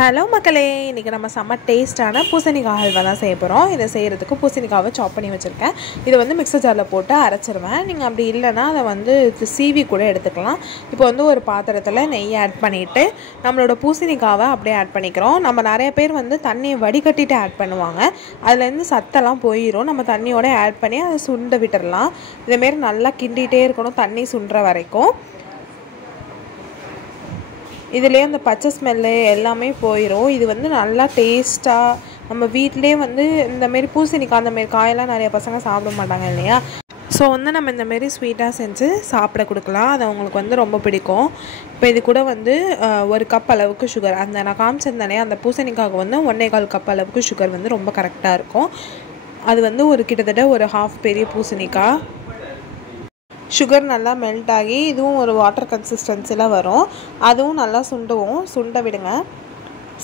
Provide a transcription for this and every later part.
Hello மக்களே, இன்றைக்கி நம்ம செம்ம டேஸ்ட்டான பூசணிக்காய் ஹல்வா தான் செய்ய போகிறோம். இதை செய்கிறதுக்கு பூசணிக்காவை சாப் பண்ணி வச்சுருக்கேன். இதை வந்து மிக்சர் ஜாரில் போட்டு அரைச்சிருவேன். நீங்கள் அப்படி இல்லைன்னா அதை வந்து சீவி கூட எடுத்துக்கலாம். இப்போ வந்து ஒரு பாத்திரத்தில் நெய் ஆட் பண்ணிவிட்டு நம்மளோட பூசணிக்காவை அப்படியே ஆட் பண்ணிக்கிறோம். நம்ம நிறைய பேர் வந்து தண்ணியை வடிகட்டிட்டு ஆட் பண்ணுவாங்க. அதுலேருந்து சத்தெல்லாம் போயிடும். நம்ம தண்ணியோட ஆட் பண்ணி அதை சுண்ட விட்டுடலாம். இதேமாரி நல்லா கிண்டிகிட்டே இருக்கணும் தண்ணி சுண்டுற வரைக்கும். இதுலேயே அந்த பச்சை ஸ்மெல்லு எல்லாமே போயிடும். இது வந்து நல்லா டேஸ்ட்டாக நம்ம வீட்டிலே வந்து இந்தமாரி பூசணிக்காய் அந்தமாரி காயெல்லாம் நிறைய பசங்க சாப்பிட மாட்டாங்க இல்லையா? ஸோ வந்து நம்ம இந்தமாரி ஸ்வீட்டாக செஞ்சு சாப்பிட கொடுக்கலாம். அது அவங்களுக்கு வந்து ரொம்ப பிடிக்கும். இப்போ இது கூட வந்து 1 கப் அளவுக்கு சுகர், அந்த நான் காமிச்சிருந்தேனே அந்த பூசணிக்காய்க்கு வந்து 1.25 கப் அளவுக்கு சுகர் வந்து ரொம்ப கரெக்டாக இருக்கும். அது வந்து கிட்டத்தட்ட ஒரு ஹாஃப் பெரிய பூசணிக்காய். சுகர் நல்லா மெல்ட் ஆகி இதுவும் ஒரு வாட்டர் கன்சிஸ்டன்சியில் வரும். அதுவும் நல்லா சுண்ட விடுங்க.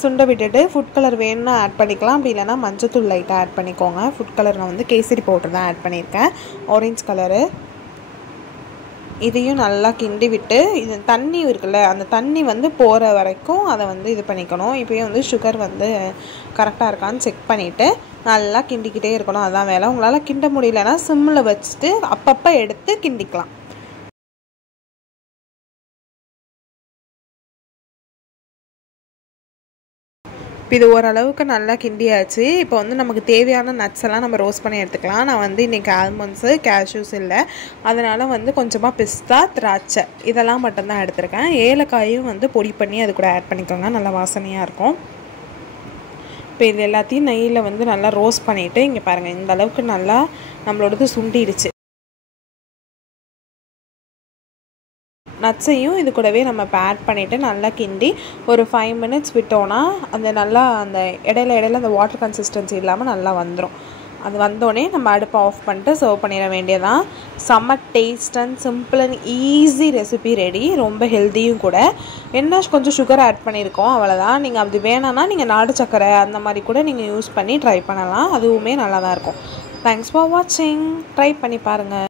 சுண்ட விட்டுட்டு ஃபுட் கலர் வேணும்னா ஆட் பண்ணிக்கலாம். அப்படி இல்லைனா மஞ்சத்தூள் லைட்டாக ஆட் பண்ணிக்கோங்க. ஃபுட் கலர் நான் வந்து கேசரி பவுடர் தான் ஆட் பண்ணியிருக்கேன், ஆரஞ்ச் கலரு. இதையும் நல்லா கிண்டி விட்டு இது தண்ணி இருக்குல்ல, அந்த தண்ணி வந்து போகிற வரைக்கும் அதை வந்து இது பண்ணிக்கணும். இப்போயும் வந்து சுகர் வந்து கரெக்டாக இருக்கான்னு செக் பண்ணிவிட்டு நல்லா கிண்டிக்கிட்டே இருக்கணும். அதுதான் வேலை. உங்களால் கிண்ட முடியலன்னா சிம்மில் வச்சுட்டு அப்பப்போ எடுத்து கிண்டிக்கலாம். இப்போ இது ஓரளவுக்கு நல்லா கிண்டியாச்சு. இப்போ வந்து நமக்கு தேவையான நட்ஸ் எல்லாம் நம்ம ரோஸ்ட் பண்ணி எடுத்துக்கலாம். நான் வந்து இன்றைக்கி ஆல்மண்ட்ஸு கேஷ்யூஸ் இல்லை, அதனால் வந்து கொஞ்சமாக பிஸ்தா, திராட்சை இதெல்லாம் மட்டும்தான் எடுத்திருக்கேன். ஏலக்காயும் வந்து பொடி பண்ணி அது கூட ஆட் பண்ணிக்கோங்க, நல்லா வாசனையாக இருக்கும். இப்போ இது எல்லாத்தையும் நெய்யில் வந்து நல்லா ரோஸ்ட் பண்ணிவிட்டு இங்கே பாருங்கள், இந்த அளவுக்கு நல்லா நம்மளோடது சுண்டிடுச்சு. நட்ஸையும் இது கூடவே நம்ம இப்போ ஆட் பண்ணிவிட்டு நல்லா கிண்டி ஒரு 5 மினிட்ஸ் விட்டோன்னா அந்த நல்லா அந்த இடையில அந்த வாட்டர் கன்சிஸ்டன்சி இல்லாமல் நல்லா வந்துடும். அது வந்தோடனே நம்ம அடுப்பை ஆஃப் பண்ணிட்டு சர்வ் பண்ணிட வேண்டியதான். செம்ம taste and simple and easy recipe ready. ரொம்ப ஹெல்த்தியும் கூட. என்ன கொஞ்சம் சுகர் ஆட் பண்ணியிருக்கோம், அவ்வளோதான். நீங்கள் அப்படி வேணான்னா நீங்கள் நாடு சக்கரை அந்த மாதிரி கூட நீங்கள் யூஸ் பண்ணி ட்ரை பண்ணலாம். அதுவுமே நல்லா தான் இருக்கும். தேங்க்ஸ் ஃபார் வாட்சிங். ட்ரை பண்ணி பாருங்கள்.